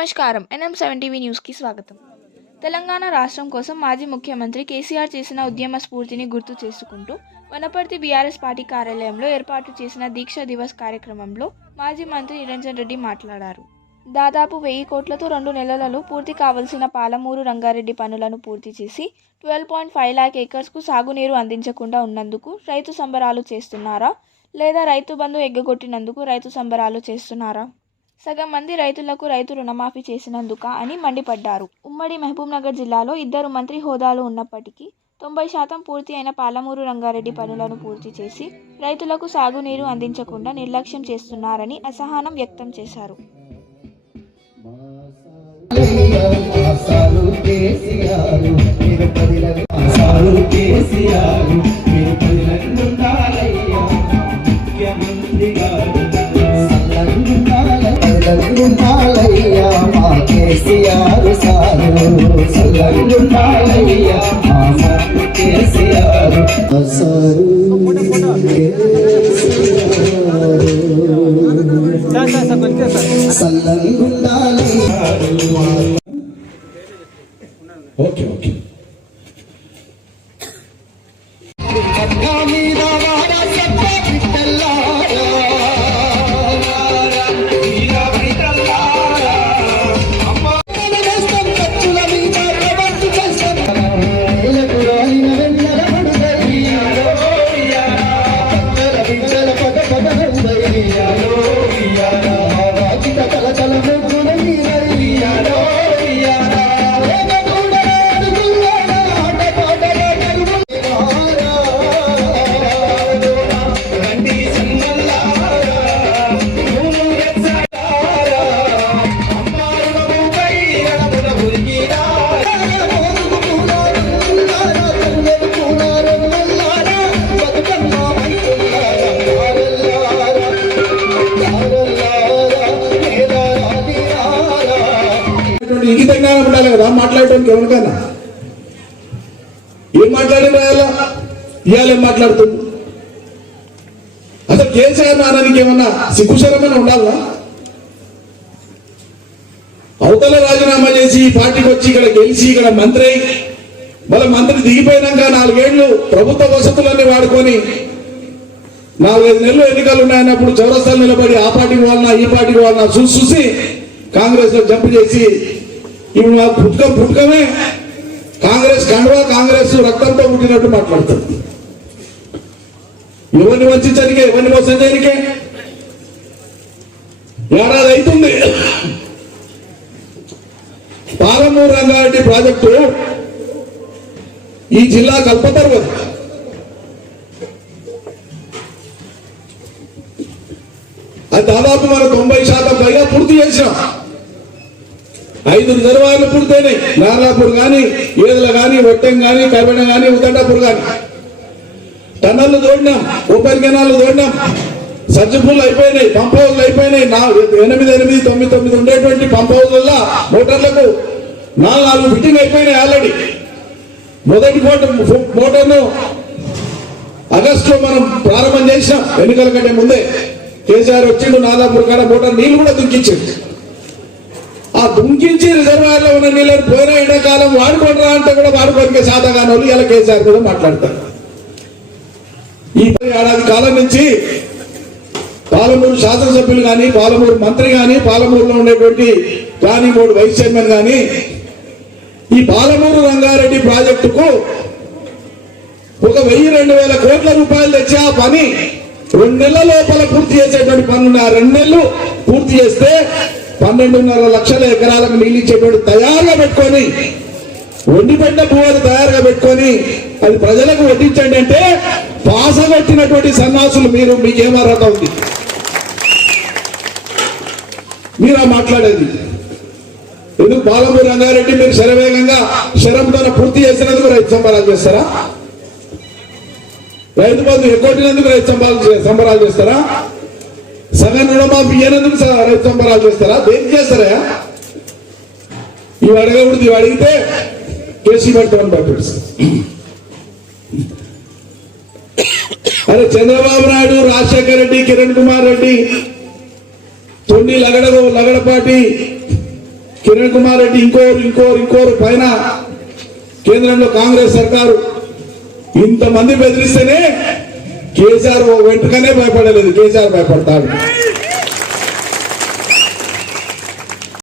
నమస్కారం. NM7 TV న్యూస్కి స్వాగతం. తెలంగాణ రాష్ట్రం కోసం మాజీ ముఖ్యమంత్రి కేసీఆర్ చేసిన ఉద్యమ స్ఫూర్తిని గుర్తు చేసుకుంటూ వనపర్తి బీఆర్ఎస్ పార్టీ కార్యాలయంలో ఏర్పాటు చేసిన దీక్షా దివస్ కార్యక్రమంలో మాజీ మంత్రి నిరంజన్ రెడ్డి మాట్లాడారు. దాదాపు 1000 కోట్లతో 2 నెలలలో పూర్తి కావాల్సిన పాలమూరు రంగారెడ్డి పనులను పూర్తి చేసి 12.5 lakh ఏకర్స్కు సాగునీరు అందించకుండా ఉన్నందుకు రైతు సంబరాలు చేస్తున్నారా లేదా రైతు బంధు ఎగ్గగొట్టినందుకు రైతు సంబరాలు చేస్తున్నారా? సగం మంది రైతులకు రైతు రుణమాఫీ చేసినందుక అని మండిపడ్డారు. ఉమ్మడి మహబూబ్నగర్ జిల్లాలో 2 మంత్రి హోదాలు ఉన్నప్పటికీ 90% పూర్తి అయిన పాలమూరు రంగారెడ్డి పనులను పూర్తి చేసి రైతులకు సాగునీరు అందించకుండా నిర్లక్ష్యం చేస్తున్నారని అసహనం వ్యక్తం చేశారు. సల్లంగుండాలయ్యా మా కేసీఆర్ సారు సల్లంగుండాలయ్యా మా కేసీఆర్ సారు సల్లంగుండాలయ్యా. ఓకే ఓకే ఇంగితంగా ఉండాలి కదా మాట్లాడటానికి. ఎవరికైనా ఏం మాట్లాడినా ఇవాళ ఏం మాట్లాడుతుంది? అసలు కేసీఆర్ నారానికి ఏమన్నా సిగ్గుశరమైన ఉండాలా? అవతల రాజీనామా చేసి ఈ పార్టీకి వచ్చి ఇక్కడ గెలిచి ఇక్కడ మంత్రి అయి మళ్ళీ మంత్రి దిగిపోయినాక 4 ఏళ్ళు ప్రభుత్వ వసతులన్నీ వాడుకొని 4-5 నెలలు ఎన్నికలు ఉన్నాయన్నప్పుడు చౌరస్తాలు నిలబడి ఆ పార్టీకి వాళ్ళనా ఈ పార్టీకి వాళ్ళనా చూసి కాంగ్రెస్ లో జంప్ చేసి ఇప్పుడు మాకు పుట్టుకమే కాంగ్రెస్ కండువా, కాంగ్రెస్ రక్తంతో పుట్టినట్టు మాట్లాడుతుంది. ఎవరిని వంచడానికే, ఎవరిని మోసం చేయడానికే ఏడాది అవుతుంది. పాలమూరు రంగారెడ్డి ప్రాజెక్టు ఈ జిల్లా కల్పతరువు. అది దాదాపు మనం 90% పైగా పూర్తి చేసాం. 5 రిజర్వాయర్లు పూర్తయినాయి. నార్లాపూర్ కానీ, ఏదల కానీ, వట్టెం కానీ, కర్వెన కానీ, ఉదండాపూర్ కానీ. టన్నర్లు తోడినాం, ఓపెన్ కెనాలు తోడినాం, సజ్జపూర్లు అయిపోయినాయి, పంప్ హౌస్లు అయిపోయినాయి. 8, 9 ఉండేటువంటి పంప్ హౌస్ల మోటార్లకు 4 ఫిట్టింగ్ అయిపోయినాయి ఆల్రెడీ. మొదటి మోటార్ను ఆగస్టులో మనం ప్రారంభం చేసాం. ఎన్నికల కంటే ముందే కేసీఆర్ వచ్చిండు. నార్లాపూర్ కాడ మోటార్ నీళ్లు కూడా దుంకించింది. ఆ దుంకించి రిజర్వాయర్లో ఉన్న నీళ్ళని పోయిన ఎండాకాలం వాడుకుంటారా అంటే కూడా వాడుకోనికే సాధగాని వాళ్ళు ఇలా కేసీఆర్ కూడా మాట్లాడతారు. ఈ 10 ఏడాది కాలం నుంచి పాలమూరు శాసనసభ్యులు కానీ, పాలమూరు మంత్రి కానీ, పాలమూరులో ఉండేటువంటి ప్లానింగ్ బోర్డు వైస్ చైర్మన్ కానీ ఈ పాలమూరు రంగారెడ్డి ప్రాజెక్టుకు ఒక 1000-2000 కోట్ల రూపాయలు తెచ్చి ఆ పని 2 నెలల లోపల పూర్తి చేసేటువంటి పనులు 2 నెలలు పూర్తి చేస్తే 12.5 లక్షల ఎకరాలకు నీళ్ళు ఇచ్చేటువంటి తయారుగా పెట్టుకొని వండిపెట్టిన భూములు తయారుగా పెట్టుకొని అది ప్రజలకు వడ్డించండి అంటే పాసగొట్టినటువంటి సన్నాసులు మీరు. మీకేం అర్హత ఉంది మీరా మాట్లాడేది? ఎందుకు పాలమూరు రంగారెడ్డి మీరు శరవేగంగా శరంతో పూర్తి చేసినందుకు రైతు సంబరాలు చేస్తారా? రైతు బంధు ఎగ్గొట్టినందుకు రైతు సంబరాలు చేస్తారా? సగం రుణమాఫీ ఇయ్యనందుకు రైతు సంబరాలు చేస్తారా? దేనికి చేస్తారా? ఇవి అడగకూడదు. ఇవి అడిగితే కేసీ పెడతామని భయపెడుతుంది. అరే చంద్రబాబు నాయుడు, రాజశేఖర రెడ్డి, కిరణ్ కుమార్ రెడ్డి, తొండి లగడపాటి కిరణ్ కుమార్ రెడ్డి ఇంకోరు పైన కేంద్రంలో కాంగ్రెస్ సర్కారు ఇంతమంది బెదిరిస్తేనే కేసీఆర్ వెంటనే భయపడలేదు. కేసీఆర్ భయపడతాడు.